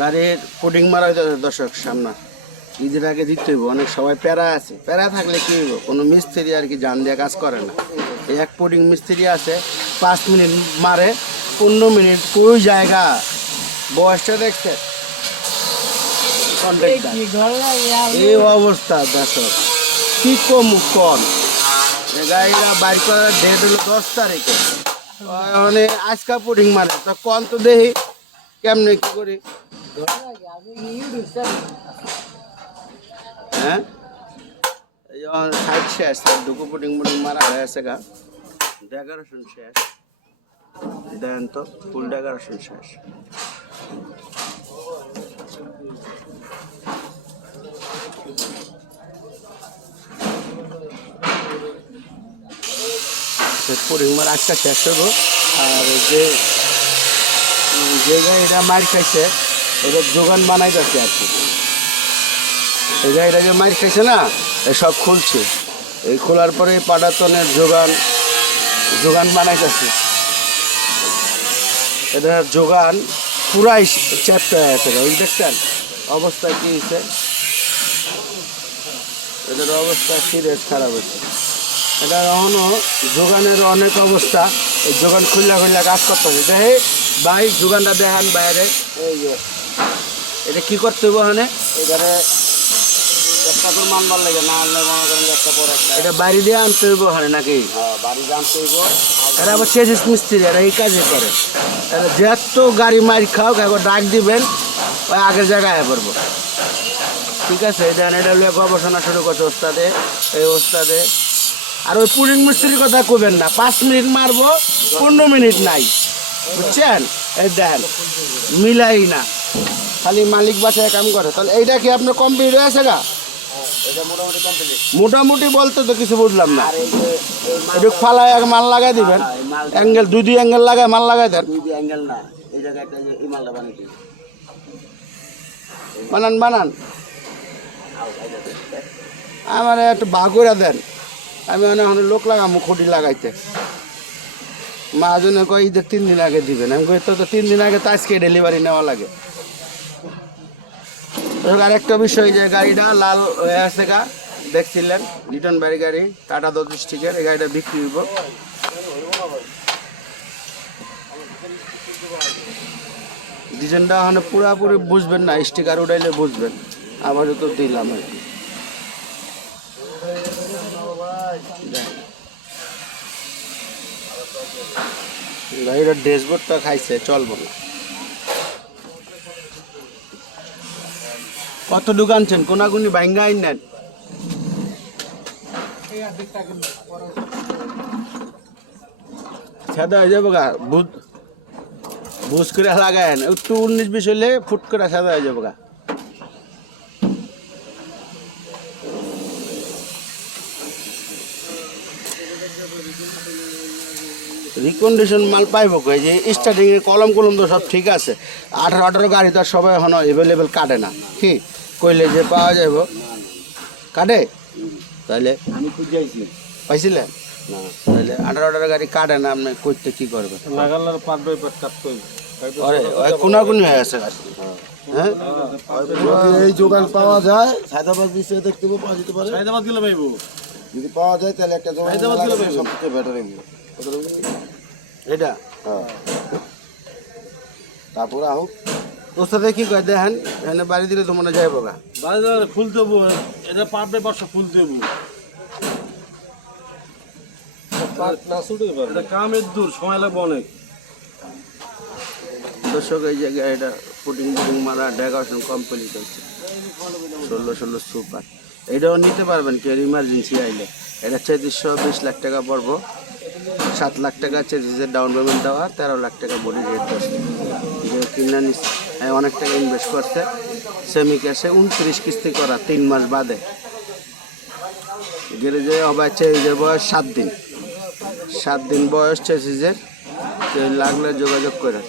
গাড়ির পুডিং মারা হইতেছে দর্শক সামনে ঈদের আগে দিতে হইব অনেক সবাই প্যারা আছে প্যারা থাকলে কি হইব কোনো মিস্ত্রি আর কি জান দিয়ে কাজ করে না এই এক পুডিং মিস্ত্রি আছে 5 মিনিট মারে 15 মিনিট কোই জায়গা বয়সটা দেখছে এই অবস্থা দর্শক কি কম কম গাড়িরা বাইর করার ডেট হলো 10 তারিখে মানে আজকা পুডিং মারে তো কন তো দেখি কেমনে কি করি হ্যাঁ এই সাইড শেষ দুটো পুডিং মুডিং মারা হয়ে আছে গা ডেকোরেশন শেষ দেন তো ফুল ডেকোরেশন শেষ পুডিং মারা আজকা শেষ হবো আর যে গাড়িটা মার খাইছে ওদের যোগান বানাই যাচ্ছে আর কি এই গাড়িটা যে মার খাইছে না সব খুলছে এই খোলার পরে পাটাতনের যোগান বানাই যাচ্ছে এটা যোগান পুরাই চ্যাপ্টা হয়ে গেছে ওই দেখছেন অবস্থা কি হয়েছে এদের অবস্থা সিরিয়াস খারাপ হয়েছে এটা এখনো যোগানের অনেক অবস্থা এই যোগান খুললা কাজ করতে হবে দেখে ভাই যোগানটা দেখান বাইরে এই যে এটা কি করতে হবে ওখানে এখানে একটা করে মানবার লাগে না আনলে মনে করেন একটা পরে এটা বাড়ি দিয়ে আনতে হইব ওখানে নাকি বাড়ি দিয়ে আনতে হইব এরা আবার চেজিস মিস্ত্রি এরা এই কাজে করে যত গাড়ি মারি খাও একবার ডাক দিবেন ওই আগের জায়গায় আয় করবো ঠিক আছে এটা লিয়ে গবেষণা শুরু করছে ওস্তাদে এই ওস্তাদে আর ওই পুডিং মিস্ত্রির কথা কবেন না 5 মিনিট মারবো 15 মিনিট নাই বুঝছেন এই দেন মিলাই না খালি মালিক বাসায় কাম করে তাহলে এইটা কি আপনার কমপ্লিট হয়েছে গা মোটামুটি বলতে তো কিছু বুঝলাম না একটু ফালায় মাল লাগাই দিবেন অ্যাঙ্গেল দুই অ্যাঙ্গেল লাগায় মাল লাগাই দেন বানান আমার একটু বাগুড়া দেন আমি অনেক লোক লাগাবো খুঁটি লাগাইতে মাহাজনে কয় ঈদের 3 দিন আগে দিবেন আমি কই তো 3 দিন আগে তো আজকে ডেলিভারি নেওয়া লাগে আরেকটা বিষয় যে গাড়িটা লাল হয়ে আছে গা দেখছিলেন রিটার্ন বাড়ি গাড়ি টাটা 32 টিকের এই গাড়িটা বিক্রি হইব ডিজাইনটা মানে পুরাপুরি বুঝবেন না স্টিকার উঠাইলে বুঝবেন আবার তো দিলাম আর কি গাড়িটার ড্যাশবোর্ডটা খাইছে চলবো না কত দোকানছেন কোনাগুনি ভাঙ্গা আইন নেন সাদা হয়ে যাবো গা বুঝ করে লাগায় একটু 19-20 হলে ফুট করে সাদা হয়ে যাবো গা রিকন্ডিশন মাল পাইব কই যে স্টার্টিংয়ে কলম তো সব ঠিক আছে 18 গাড়ি তো সবাই এখনো অ্যাভেলেবেল কাটে না কি কইলে যে পাওয়া যাইব কাটে তাহলে আমি খুঁজাইছি পাইছিলেন না তাহলে 18 গাড়ি কাটে না আপনি করতে কি করবে লাগালার পারবে কাটতে আরে ওই কোনাকুনি হয়ে আছে হ্যাঁ এই যোগান পাওয়া যায় হায়দ্রাবাদ দিছে দেখতে পাওয়া যেতে পারে হায়দ্রাবাদ গেলে পাইবো যদি পাওয়া যায় তাহলে একটা যোগান হায়দ্রাবাদ গেলে পাইবো সবচেয়ে বেটার এটা হ্যাঁ তারপরে আহ ওস্তাদে কি কয় দেখেন এখানে বাড়ি দিলে তো মনে যাইব গা বাড়ি দিলে ফুল দেবো এটা পারবে পারছো ফুল দেবো এটা কামের দূর সময় লাগবে অনেক দর্শক এই জায়গায় এটা পুডিং মারা ডেকোরেশন কমপ্লিট হচ্ছে 16 সুপার এটাও নিতে পারবেন কেউ ইমার্জেন্সি আইলে এটা 3420 লাখ টাকা পড়বো 7 লাখ টাকা চেজিসের ডাউন পেমেন্ট দেওয়া 13 লাখ টাকা বডি রেট করছে কিনা নিচ্ছে অনেক টাকা ইনভেস্ট করছে সেমি ক্যাশে 29 কিস্তি করা 3 মাস বাদে গ্যারেজে হবে চেজিসের বয়স 7 দিন বয়স চেজিসের লাগলে যোগাযোগ করে